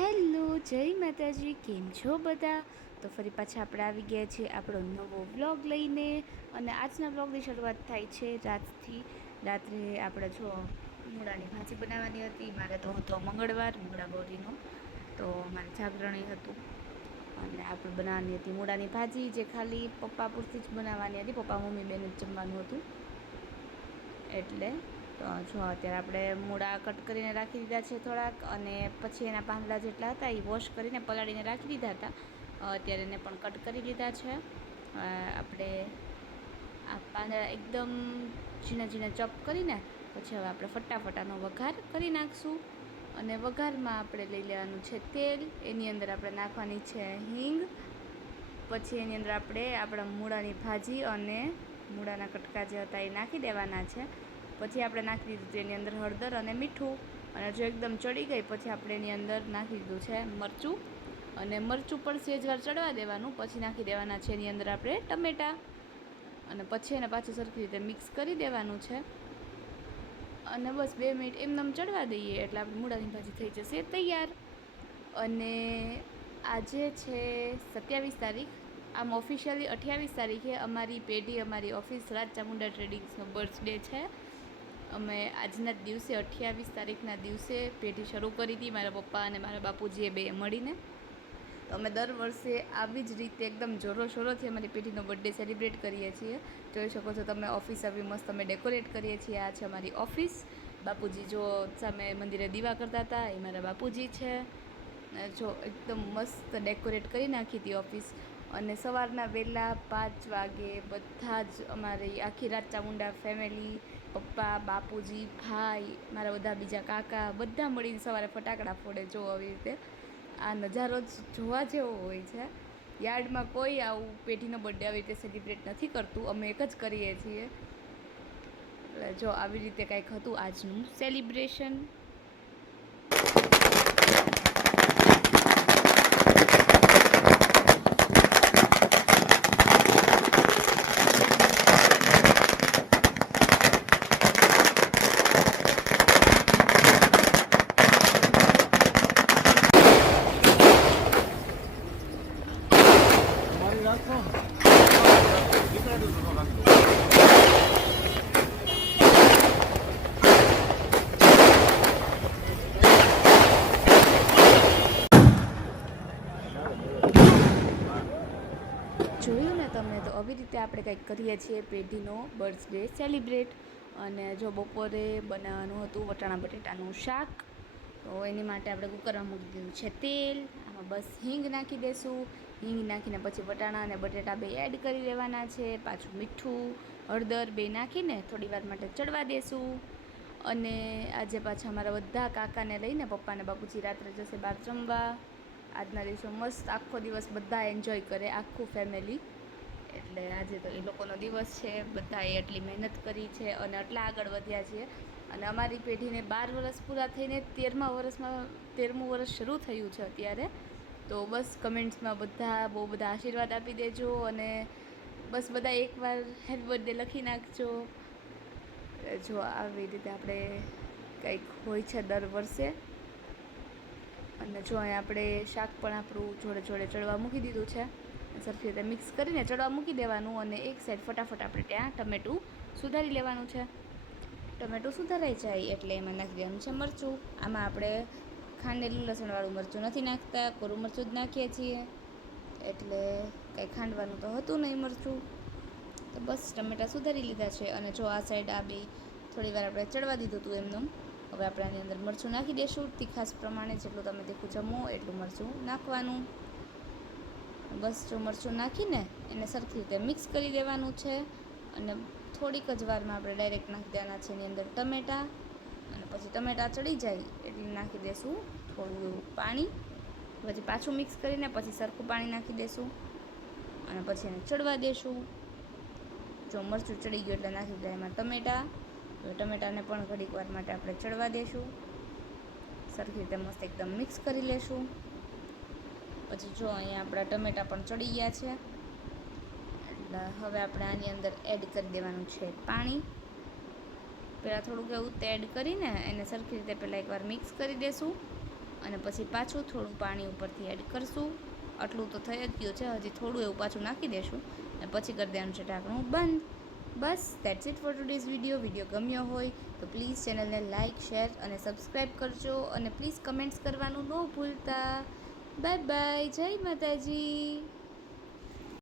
Hello, જય માતાજી. કેમ છો બધા? તો ફરી પાછા આપણે આવી ગયા છીએ આપણો નવો વ્લોગ લઈને. અને આજના વ્લોગની શરૂઆત થાય છે રાતથી. રાત્રે આપણે મૂળાની ભાજી બનાવવાની હતી. મારે તો હતો મંગળવાર, મૂળા ગૌરીનો, તો મારે જાગરણી હતું અને આપણે બનાવવાની હતી મૂળાની ભાજી, જે ખાલી પપ્પા પૂરતી જ બનાવવાની હતી. પપ્પા મમ્મી બેને જ જમવાનું હતું. એટલે તો અત્યારે આપણે મૂળા કટ કરીને રાખી દીધા છે થોડાક, અને પછી એના પાંદડા જેટલા હતા એ વોશ કરીને પલાળીને રાખી દીધા હતા. અત્યારે એને પણ કટ કરી લીધા છે. આપણે આ પાંદડા એકદમ ઝીણા ઝીણા ચોપ કરીને પછી હવે આપણે ફટાફટાનો વઘાર કરી નાખશું. અને વઘારમાં આપણે લઈ લેવાનું છે તેલ. એની અંદર આપણે નાખવાની છે હિંગ. પછી એની અંદર આપણે આપણા મૂળાની ભાજી અને મૂળાના કટકા જે હતા એ નાખી દેવાના છે. પછી આપણે નાખી દીધું એની અંદર હળદર અને મીઠું. અને જો એકદમ ચડી ગઈ પછી આપણે એની અંદર નાખી દીધું છે મરચું. અને મરચું પણ સેજવાર ચડવા દેવાનું. પછી નાખી દેવાના છે એની અંદર આપણે ટમેટાં. અને પછી એને પાછું સરખી રીતે મિક્સ કરી દેવાનું છે. અને બસ 2 મિનિટ એમને ચડવા દઈએ એટલે આપણી મૂળાની ભાજી થઈ જશે તૈયાર. અને આજે છે 27 તારીખ. આમ ઓફિશિયલી 28 તારીખે અમારી પેઢી, અમારી ઓફિસ રાજ ચામુંડા ટ્રેડિંગ્સનો બર્થડે છે. અમે આજના જ દિવસે 28 તારીખના દિવસે પેઢી શરૂ કરી હતી, મારા પપ્પા અને મારા બાપુજીએ બે મળીને. તો અમે દર વર્ષે આવી જ રીતે એકદમ જોરોશોરોથી અમારી પેઢીનો બર્થડે સેલિબ્રેટ કરીએ છીએ. જોઈ શકો છો તમે, ઓફિસ આવી મસ્ત અમે ડેકોરેટ કરીએ છીએ. આ છે અમારી ઓફિસ. બાપુજી જો સામે મંદિરે દીવા કરતા હતા, એ મારા બાપુજી છે. જો એકદમ મસ્ત ડેકોરેટ કરી નાખી હતી ઓફિસ. અને સવારના વહેલા 5 વાગે બધા જ અમારી આખી રાજ ચામુંડા ફેમિલી, પપ્પા, બાપુજી, ભાઈ, મારા બધા બીજા કાકા, બધા મળીને સવારે ફટાકડા ફોડે. જો આવી રીતે આ નજારો જ જોવા જેવો હોય છે. યાર્ડમાં કોઈ આવું પેઢીનો બર્થડે આવી રીતે સેલિબ્રેટ નથી કરતું, અમે એક જ કરીએ છીએ. જો આવી રીતે કંઈક હતું આજનું સેલિબ્રેશન. જોયું ને તમે? તો આવી રીતે આપણે કંઈક કરીએ છીએ પેઢીનો બર્થડે સેલિબ્રેટ. અને જો બપોરે બનાવવાનું હતું વટાણા બટેટાનું શાક. તો એની માટે આપણે કુકરમાં મૂકી દીધું છે તેલ. આમાં બસ હિંગ નાખી દઈશું. હિંગ નાખીને પછી વટાણા અને બટેટા બે એડ કરી દેવાના છે. પાછું મીઠું, હળદર બે નાખીને થોડી વાર માટે ચડવા દેશું. અને આજે પાછા અમારા બધા કાકાને લઈને પપ્પાને બાપુજી રાત્રે જશે બહાર જમવા. આજના દિવસો મસ્ત આખો દિવસ બધા એન્જોય કરે, આખું ફેમિલી. એટલે આજે તો એ લોકોનો દિવસ છે. બધાએ એટલી મહેનત કરી છે અને આટલા આગળ વધ્યા છીએ. અને અમારી પેઢીને 12 વર્ષ પૂરા થઈને 13મું વર્ષ શરૂ થયું છે અત્યારે. તો બસ કમેન્ટ્સમાં બધા બહુ બધા આશીર્વાદ આપી દેજો. અને બસ બધા એકવાર હેપી બર્થડે લખી નાખજો. જો આવી રીતે આપણે કંઈક હોય છે દર વર્ષે. અને જો અહીં આપણે શાક પણ આપણું જોડે જોડે ચડવા મૂકી દીધું છે. સરખી રીતે મિક્સ કરીને ચડવા મૂકી દેવાનું. અને એક સાઈડ ફટાફટ આપણે ત્યાં ટમેટું સુધારી લેવાનું છે. ટમેટું સુધારાઈ જાય એટલે એમાં નાખી દેવાનું છે મરચું. આમાં આપણે ખાંડેલું લસણવાળું મરચું નથી નાખતા, કોરું મરચું જ નાખીએ છીએ. એટલે કંઈ ખાંડવાનું તો હતું નહીં મરચું. તો બસ ટમેટાં સુધારી લીધા છે. અને જો આ સાઈડ આ બે થોડી વાર આપણે ચડવા દીધું હતું એમનું. હવે આપણે આની અંદર મરચું નાખી દઈશું. તીખાસ પ્રમાણે જેટલું તમે તીખું જમો એટલું મરચું નાખવાનું. બસ જો મરચું નાખીને એને સરખી રીતે મિક્સ કરી દેવાનું છે. અને થોડીક જ વારમાં આપણે ડાયરેક્ટ નાખી દેવાના છે એની અંદર ટમેટાં. અને પછી ટમેટાં ચડી જાય એટલે નાખી દઈશું થોડું એવું પાણી. પછી પાછું મિક્સ કરીને પછી સરખું પાણી નાખી દઈશું. અને પછી એને ચડવા દઈશું. જો મરચું ચડી ગયું એટલે નાખી દીધા એમાં ટમેટાં. તો ટમેટાને પણ ઘડીક વાર માટે આપણે ચડવા દઈશું. સરખી રીતે મસ્ત એકદમ મિક્સ કરી લેશું. પછી જો અહીંયા આપણા ટમેટાં પણ ચડી ગયા છે. એટલે હવે આપણે આની અંદર એડ કરી દેવાનું છે પાણી. પહેલાં થોડુંક એવું એડ કરીને એને સરખી રીતે પહેલાં એકવાર મિક્સ કરી દઈશું. અને પછી પાછું થોડું પાણી ઉપરથી એડ કરશું. આટલું તો થઈ જ ગયું છે, હજી થોડું એવું પાછું નાખી દેશું અને પછી કરી દેવાનું છે ઢાંકણું બંધ. બસ that's it for today's video ગમ્યો હોય તો પ્લીઝ ચેનલને લાઇક, શેર અને સબસ્ક્રાઈબ કરજો અને પ્લીઝ કમેન્ટ્સ કરવાનું ન ભૂલતા. બાય બાય, જય માતાજી.